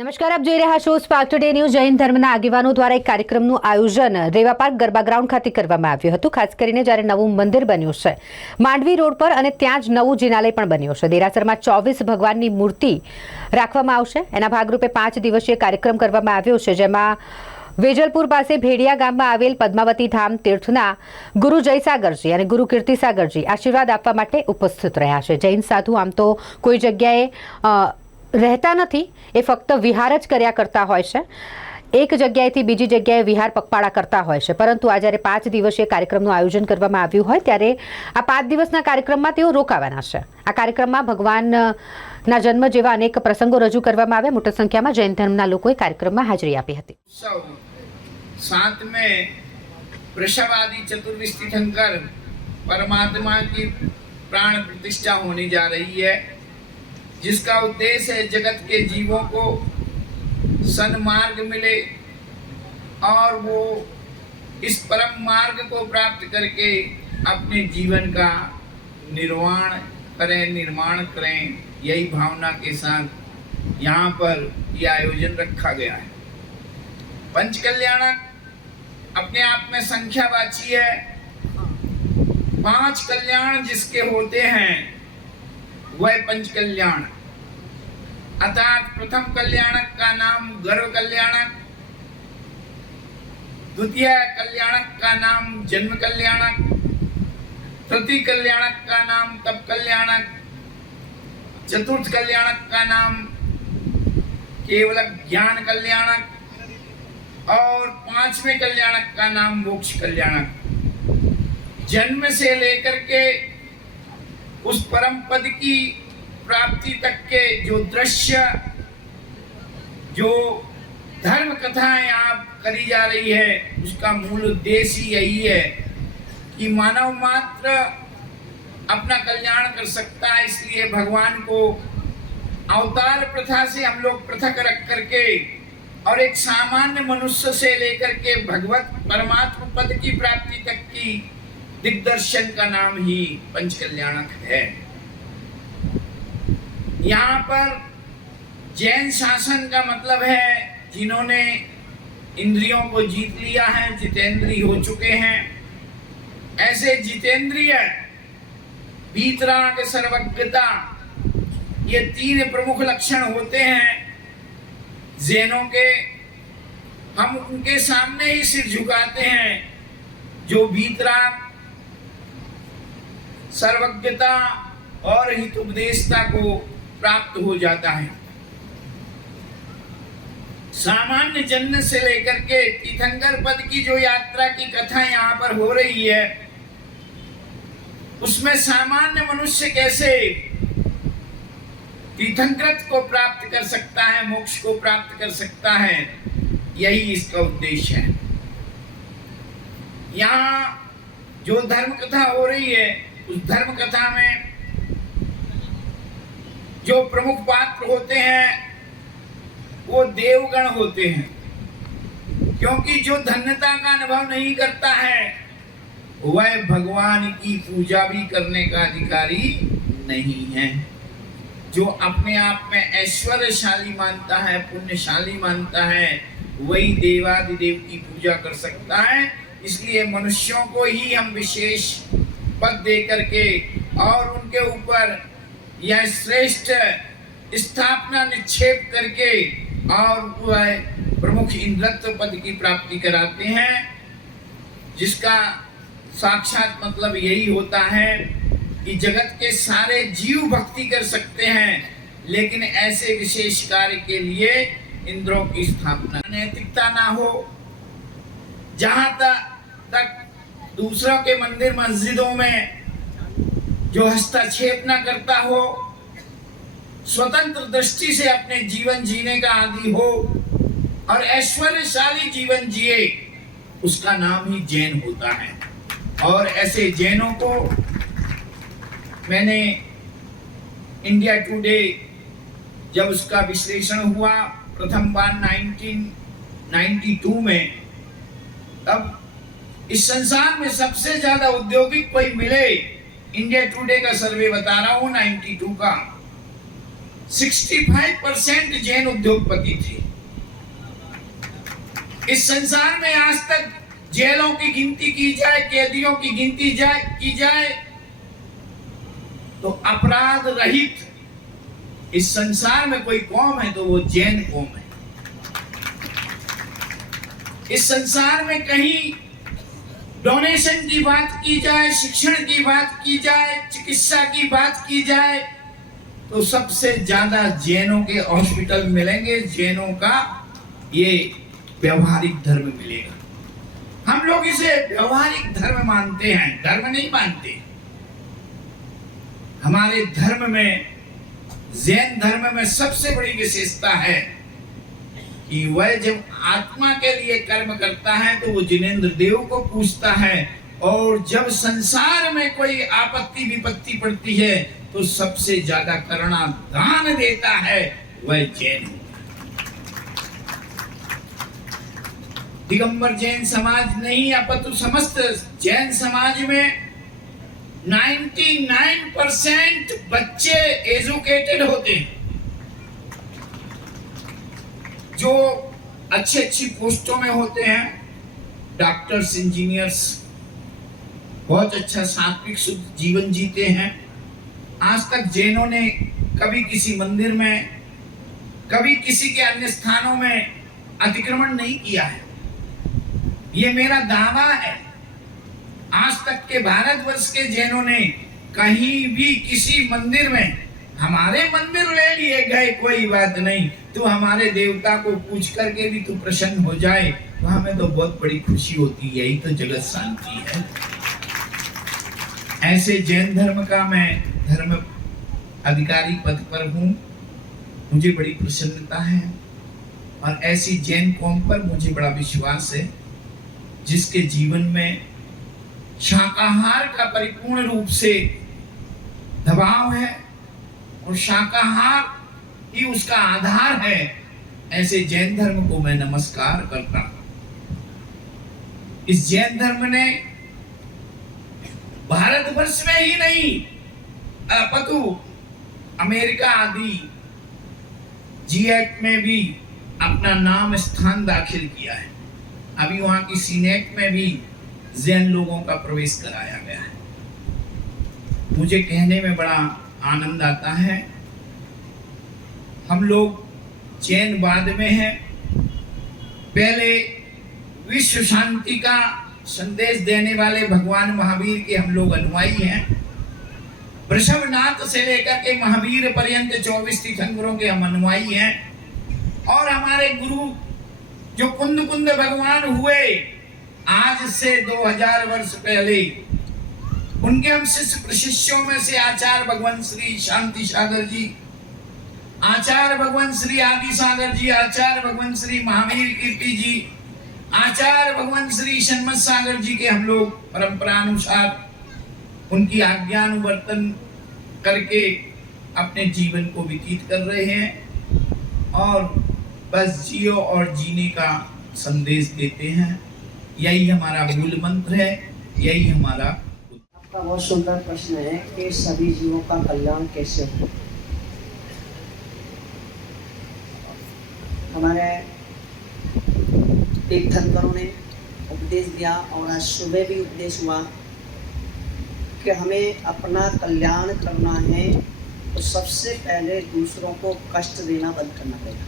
નમસ્કાર, આપ જોઈ રહ્યા છો સ્પાર્ક ટુડે ન્યૂઝ. જૈન ધર્મના આગેવાનો દ્વારા એક કાર્યક્રમનું આયોજન રેવા પાર્ક ગરબા ગ્રાઉન્ડ ખાતે કરવામાં આવ્યું હતું. ખાસ કરીને જ્યારે નવું મંદિર બન્યું છે માંડવી રોડ પર અને ત્યાં જ નવું જિનાલય પણ બન્યું છે. દેરાસરમાં 24 ભગવાનની મૂર્તિ રાખવામાં આવશે. એના ભાગરૂપે 5 દિવસીય કાર્યક્રમ કરવામાં આવ્યો છે, જેમાં વેજલપુર પાસે ભેડિયા ગામમાં આવેલ પદ્માવતી ધામ તીર્થના ગુરુ જયસાગરજી અને ગુરુ કીર્તિસાગરજી આશીર્વાદ આપવા માટે ઉપસ્થિત રહ્યા છે. જૈન સાધુ આમ તો કોઈ જગ્યાએ રહેતા નથી, એ ફક્ત વિહાર જ કર્યા કરતા હોય છે. એક જગ્યાએથી બીજી જગ્યાએ વિહાર પગપાળા કરતા હોય છે, પરંતુ આ જ્યારે 5 દિવસીય કાર્યક્રમનું આયોજન કરવામાં આવ્યું હોય ત્યારે આ 5 દિવસના કાર્યક્રમમાં તેઓ રોકાવાના છે. આ કાર્યક્રમમાં ભગવાનના જન્મ જેવા અનેક પ્રસંગો રજૂ કરવામાં આવ્યા. મોટી સંખ્યામાં જૈન ધર્મના લોકોએ કાર્યક્રમમાં હાજરી આપી હતી. साथ में वृषभादि चतुर्विश तीर्थंकर परमात्मा की प्राण प्रतिष्ठा होने जा रही है, जिसका उद्देश्य है जगत के जीवों को सन्मार्ग मिले और वो इस परम मार्ग को प्राप्त करके अपने जीवन का निर्माण करें. यही भावना के साथ यहाँ पर यह आयोजन रखा गया है. पंच कल्याणक अपने आप में संख्यावाची है. 5 कल्याण जिसके होते हैं वह पंच कल्याण, अर्थात प्रथम कल्याणक का नाम गर्व कल्याणक, द्वितीय कल्याणक का नाम जन्म कल्याणक, तृतीय कल्याणक का नाम तप कल्याणक, चतुर्थ कल्याणक का नाम केवल ज्ञान कल्याणक और 5वें कल्याणक का नाम मोक्ष कल्याणक. जन्म से लेकर के उस परम पद की प्राप्ति तक के जो दृश्य, जो धर्म कथा यहाँ करी जा रही है, उसका मूल उद्देश्य ही यही है कि मानव मात्र अपना कल्याण कर सकता है. इसलिए भगवान को अवतार प्रथा से हम लोग पृथक रख करके और एक सामान्य मनुष्य से लेकर के भगवत परमात्मा पद की प्राप्ति तक की दिग्दर्शन का नाम ही पंच कल्याणक है. यहाँ पर जैन शासन का मतलब है जिन्होंने इंद्रियों को जीत लिया है, जितेंद्रिय हो चुके हैं. ऐसे जितेंद्रिय, वीतराग, सर्वज्ञता, ये 3 प्रमुख लक्षण होते हैं जैनों के. हम उनके सामने ही सिर झुकाते हैं जो वीतराग, सर्वज्ञता और हितोपदेशता को प्राप्त हो जाता है. सामान्य जन्म से लेकर के तीर्थंकर पद की जो यात्रा की कथा यहाँ पर हो रही है, उसमें सामान्य मनुष्य कैसे तीर्थंकृत को प्राप्त कर सकता है, मोक्ष को प्राप्त कर सकता है, यही इसका उद्देश्य है. यहाँ जो धर्म कथा हो रही है, उस धर्म कथा में जो प्रमुख पात्र होते हैं वो देवगण होते हैं, क्योंकि जो धन्यता का अनुभव नहीं करता है वह भगवान की पूजा भी करने का अधिकारी नहीं है. जो अपने आप में ऐश्वर्यशाली मानता है, पुण्यशाली मानता है, वही देवादिदेव की पूजा कर सकता है. इसलिए मनुष्यों को ही हम विशेष पद दे करके और उनके ऊपर यह श्रेष्ठ स्थापना निक्षेप करके और वह प्रमुख इंद्रत्व पद की प्राप्ति कराते हैं, जिसका साक्षात मतलब यही होता है कि जगत के सारे जीव भक्ति कर सकते हैं, लेकिन ऐसे विशेष कार्य के लिए इंद्रों की स्थापना. नैतिकता ना हो, जहां तक दूसरों के मंदिर मस्जिदों में जो हस्तक्षेप ना करता हो, स्वतंत्र दृष्टि से अपने जीवन जीने का आदी हो और ऐश्वर्यशाली जीवन जिए, उसका नाम ही जैन होता है. और ऐसे जैनों को मैंने इंडिया टुडे जब उसका विश्लेषण हुआ प्रथम बार 1992 में, तब इस संसार में सबसे ज्यादा औद्योगिक कोई मिले, इंडिया टुडे का सर्वे बता रहा हूं 92 का, 65% जैन उद्योगपति थे। इस संसार में आज तक जेलों की गिनती की जाए, कैदियों की गिनती की जाए तो अपराध रहित इस संसार में कोई कौम है तो वो जैन कौम है। इस संसार में कहीं डोनेशन की बात की जाए, शिक्षण की बात की जाए, चिकित्सा की बात की जाए तो सबसे ज्यादा जैनों के हॉस्पिटल मिलेंगे, जैनों का ये व्यवहारिक धर्म मिलेगा। हम लोग इसे व्यवहारिक धर्म मानते हैं, धर्म नहीं मानते। हमारे धर्म में, जैन धर्म में सबसे बड़ी विशेषता है कि वह जब आत्मा के लिए कर्म करता है तो वो जिनेंद्र देव को पूछता है, और जब संसार में कोई आपत्ति विपत्ति पड़ती है तो सबसे ज्यादा करुणा दान देता है, वह जैन। दिगंबर जैन समाज नहीं, अपितु समस्त जैन समाज में 99% बच्चे एजुकेटेड होते हैं, जो अच्छी पोस्टों में होते हैं, डॉक्टर्स, इंजीनियर्स, बहुत अच्छा सात्विक शुद्ध जीवन जीते हैं। आज तक जैनों ने कभी किसी मंदिर में, कभी किसी के अन्य स्थानों में अतिक्रमण नहीं किया है। ये मेरा दावा है। आज तक के भारतवर्ष के जैनों ने कहीं भी किसी मंदिर में, हमारे मंदिर ले लिए गए कोई बात नहीं, तो हमारे देवता को पूछ करके भी तू प्रसन्न हो जाए तो हमें तो बहुत बड़ी खुशी होती है। यही तो जगत शांति है। ऐसे जैन धर्म का मैं धर्म अधिकारी पद पर हूँ, मुझे बड़ी प्रसन्नता है। और ऐसी जैन कौम पर मुझे बड़ा विश्वास है जिसके जीवन में शाकाहार का परिपूर्ण रूप से दबाव है और शाकाहार ही उसका आधार है। ऐसे जैन धर्म को मैं नमस्कार करता हूं। इस जैन धर्म ने भारतवर्ष में ही नहीं अपितु अमेरिका आदि G8 में भी अपना नाम स्थान दाखिल किया है। अभी वहां की सीनेट में भी जैन लोगों का प्रवेश कराया गया है। मुझे कहने में बड़ा आनंद आता है। हम लोग जैनवाद में हैं। पहले विश्व शांति का संदेश देने वाले भगवान महावीर के हम लोग अनुयायी हैं। वृषभनाथ से लेकर के महावीर पर्यंत 24 तीर्थंकरों के हम अनुयायी हैं। और हमारे गुरु जो कुंद भगवान हुए आज से 2000 वर्ष पहले, उनके हम शिष्य प्रशिष्यों में से आचार्य भगवान श्री शांति सागर जी, आचार्य भगवान श्री आदि सागर जी, आचार्य भगवान श्री महावीर कीर्ति जी, आचार्य भगवान श्री शन्मत सागर जी के हम लोग परंपरानुसार उनकी आज्ञानुवर्तन करके अपने जीवन को व्यतीत कर रहे हैं और बस जियो और जीने का संदेश देते हैं। यही हमारा मूल मंत्र है, यही हमारा। आपका बहुत सुंदर प्रश्न है कि सभी जीवों का कल्याण कैसे हो। हमारे तीर्थंकरों ने उपदेश दिया और आज सुबह भी उपदेश हुआ कि हमें अपना कल्याण करना है तो सबसे पहले दूसरों को कष्ट देना बंद करना पड़ेगा।